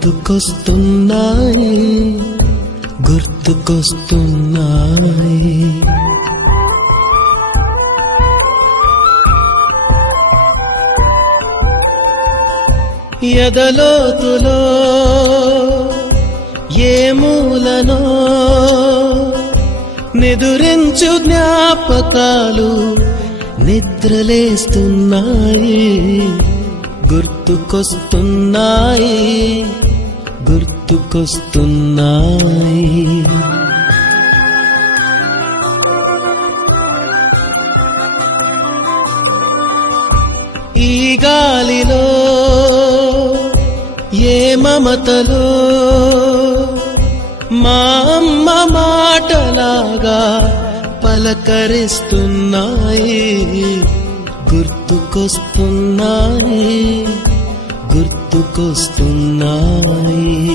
గుర్తుకొస్తున్నాయి గుర్తుకొస్తున్నాయి. ఎదలోతులో ఏ మూలనో నిదురించు జ్ఞాపకాలు నిద్రలేస్తున్నాయి గుర్తుకొస్తున్నాయి గుర్తుకొస్తున్నాయి. ఈ గాలిలో ఏ మమతలో మా అమ్మ మాటలాగా పలకరిస్తున్నాయి గుర్తుకొస్తున్నాయి గుర్తుకొస్తున్నాయి.